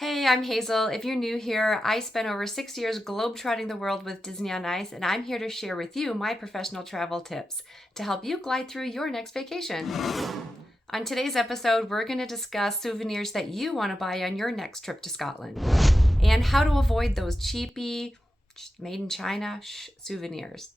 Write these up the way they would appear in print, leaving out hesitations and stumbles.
Hey, I'm Hazel. If you're new here, I spent over 6 years globetrotting the world with Disney on Ice, and I'm here to share with you my professional travel tips to help you glide through your next vacation. On today's episode, we're going to discuss souvenirs that you want to buy on your next trip to Scotland and how to avoid those cheapy, made in China souvenirs.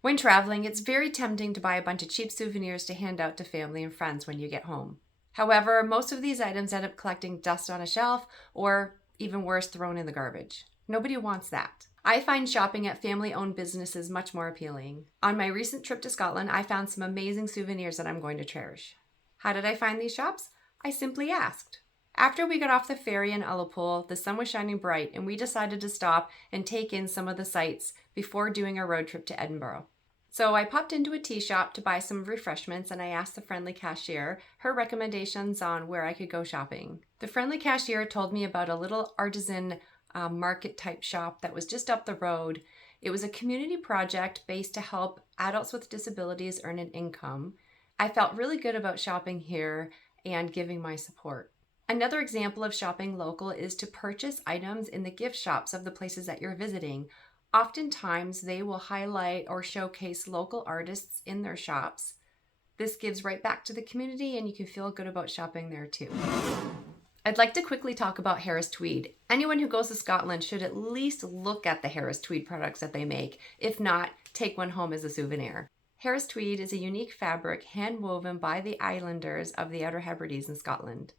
When traveling, it's very tempting to buy a bunch of cheap souvenirs to hand out to family and friends when you get home. However, most of these items end up collecting dust on a shelf or, even worse, thrown in the garbage. Nobody wants that. I find shopping at family-owned businesses much more appealing. On my recent trip to Scotland, I found some amazing souvenirs that I'm going to cherish. How did I find these shops? I simply asked. After we got off the ferry in Ullapool, the sun was shining bright and we decided to stop and take in some of the sights before doing our road trip to Edinburgh. So I popped into a tea shop to buy some refreshments and I asked the friendly cashier her recommendations on where I could go shopping. The friendly cashier told me about a little artisan market type shop that was just up the road. It was a community project based to help adults with disabilities earn an income. I felt really good about shopping here and giving my support. Another example of shopping local is to purchase items in the gift shops of the places that you're visiting. Oftentimes, they will highlight or showcase local artists in their shops. This gives right back to the community and you can feel good about shopping there too. I'd like to quickly talk about Harris Tweed. Anyone who goes to Scotland should at least look at the Harris Tweed products that they make. If not, take one home as a souvenir. Harris Tweed is a unique fabric hand-woven by the islanders of the Outer Hebrides in Scotland.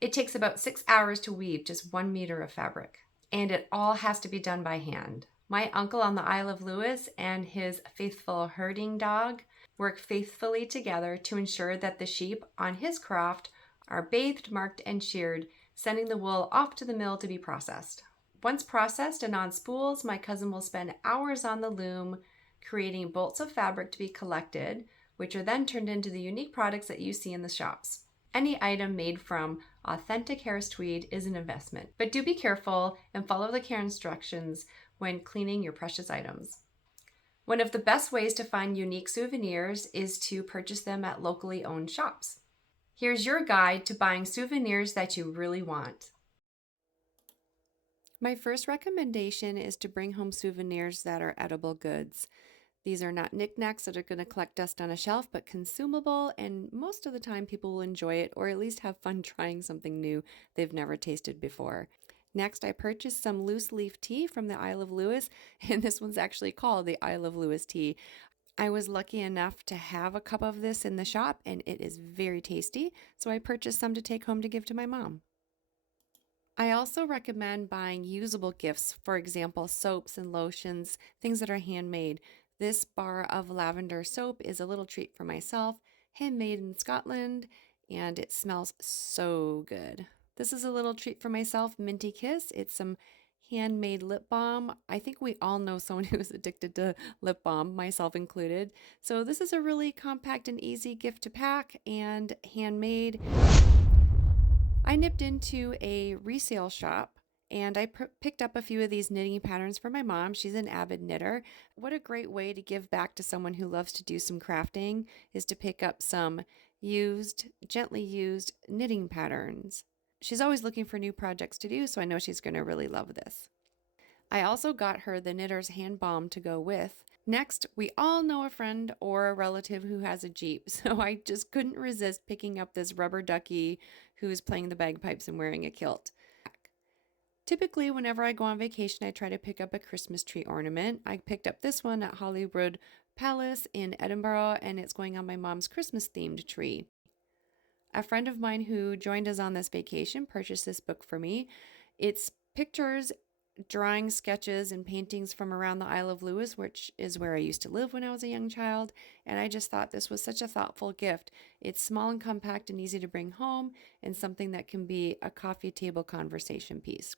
It takes about 6 hours to weave just 1 meter of fabric, and it all has to be done by hand. My uncle on the Isle of Lewis and his faithful herding dog work faithfully together to ensure that the sheep on his croft are bathed, marked, and sheared, sending the wool off to the mill to be processed. Once processed and on spools, my cousin will spend hours on the loom creating bolts of fabric to be collected, which are then turned into the unique products that you see in the shops. Any item made from authentic Harris Tweed is an investment, but do be careful and follow the care instructions when cleaning your precious items. One of the best ways to find unique souvenirs is to purchase them at locally owned shops. Here's your guide to buying souvenirs that you really want. My first recommendation is to bring home souvenirs that are edible goods. These are not knickknacks that are going to collect dust on a shelf, but consumable, and most of the time people will enjoy it or at least have fun trying something new they've never tasted before. Next, I purchased some loose leaf tea from the Isle of Lewis, and this one's actually called the Isle of Lewis tea. I was lucky enough to have a cup of this in the shop, and it is very tasty, so I purchased some to take home to give to my mom. I also recommend buying usable gifts, for example, soaps and lotions, things that are handmade. This bar of lavender soap is a little treat for myself, handmade in Scotland, and it smells so good. This is a little treat for myself, Minty Kiss. It's some handmade lip balm. I think we all know someone who is addicted to lip balm, myself included. So this is a really compact and easy gift to pack and handmade. I nipped into a resale shop and I picked up a few of these knitting patterns for my mom. She's an avid knitter. What a great way to give back to someone who loves to do some crafting is to pick up some gently used knitting patterns. She's always looking for new projects to do, so I know she's going to really love this. I also got her the knitter's hand balm to go with. Next, we all know a friend or a relative who has a Jeep, so I just couldn't resist picking up this rubber ducky who's playing the bagpipes and wearing a kilt. Typically, whenever I go on vacation, I try to pick up a Christmas tree ornament. I picked up this one at Holyrood Palace in Edinburgh, and it's going on my mom's Christmas-themed tree. A friend of mine who joined us on this vacation purchased this book for me. It's pictures, drawing, sketches, and paintings from around the Isle of Lewis, which is where I used to live when I was a young child, and I just thought this was such a thoughtful gift. It's small and compact and easy to bring home, and something that can be a coffee table conversation piece.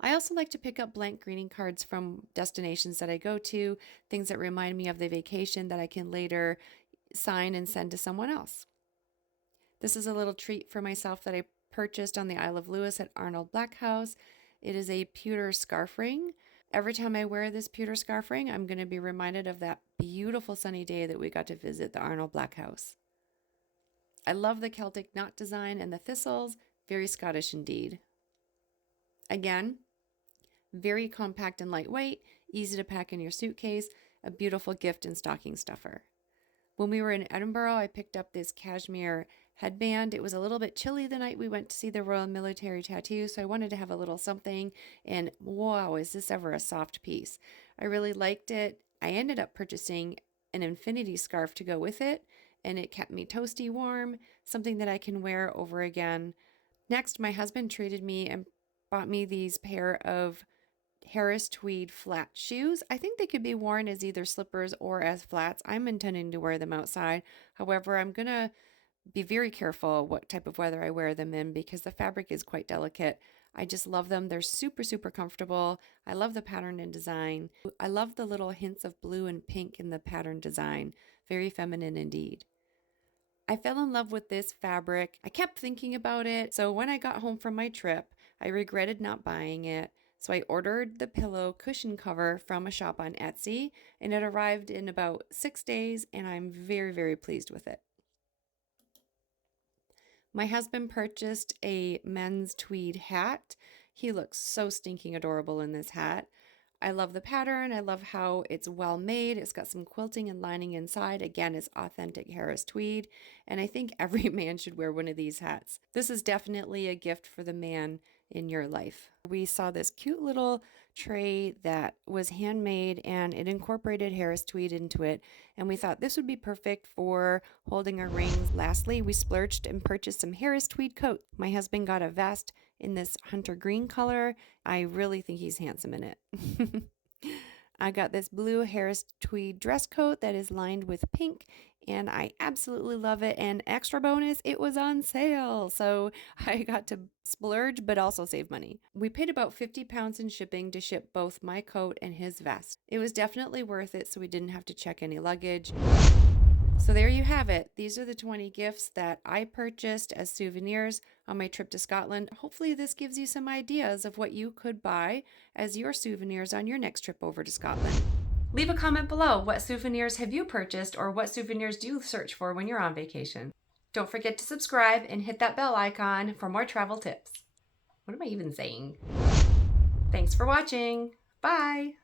I also like to pick up blank greeting cards from destinations that I go to, things that remind me of the vacation that I can later sign and send to someone else. This is a little treat for myself that I purchased on the Isle of Lewis at Arnold Black House. It is a pewter scarf ring. Every time I wear this pewter scarf ring, I'm going to be reminded of that beautiful sunny day that we got to visit the Arnold Black House. I love the Celtic knot design and the thistles. Very Scottish indeed. Again, very compact and lightweight, easy to pack in your suitcase, a beautiful gift and stocking stuffer. When we were in Edinburgh, I picked up this cashmere headband. It was a little bit chilly the night we went to see the Royal Military Tattoo, so I wanted to have a little something, and wow, is this ever a soft piece. I really liked it. I ended up purchasing an infinity scarf to go with it, and it kept me toasty warm, something that I can wear over again. Next, my husband treated me and bought me these pair of Harris Tweed flat shoes. I think they could be worn as either slippers or as flats. I'm intending to wear them outside. However, I'm going to be very careful what type of weather I wear them in because the fabric is quite delicate. I just love them. They're super, super comfortable. I love the pattern and design. I love the little hints of blue and pink in the pattern design. Very feminine indeed. I fell in love with this fabric. I kept thinking about it. So when I got home from my trip, I regretted not buying it. So I ordered the pillow cushion cover from a shop on Etsy, and it arrived in about 6 days, and I'm very, very pleased with it. My husband purchased a men's tweed hat. He looks so stinking adorable in this hat. I love the pattern. I love how it's well made. It's got some quilting and lining inside. Again, it's authentic Harris tweed. And I think every man should wear one of these hats. This is definitely a gift for the man in your life. We saw this cute little tray that was handmade and it incorporated Harris tweed into it. And we thought this would be perfect for holding our rings. Lastly, we splurged and purchased some Harris tweed coat. My husband got a vest in this hunter green color. I really think he's handsome in it. I got this blue Harris tweed dress coat that is lined with pink, and I absolutely love it. And extra bonus, it was on sale, so I got to splurge but also save money. We paid about 50 pounds in shipping to ship both my coat and his vest. It was definitely worth it, so we didn't have to check any luggage. So there you have it. These are the 20 gifts that I purchased as souvenirs on my trip to Scotland. Hopefully this gives you some ideas of what you could buy as your souvenirs on your next trip over to Scotland. Leave a comment below. What souvenirs have you purchased, or what souvenirs do you search for when you're on vacation? Don't forget to subscribe and hit that bell icon for more travel tips. What am I even saying? Thanks for watching. Bye.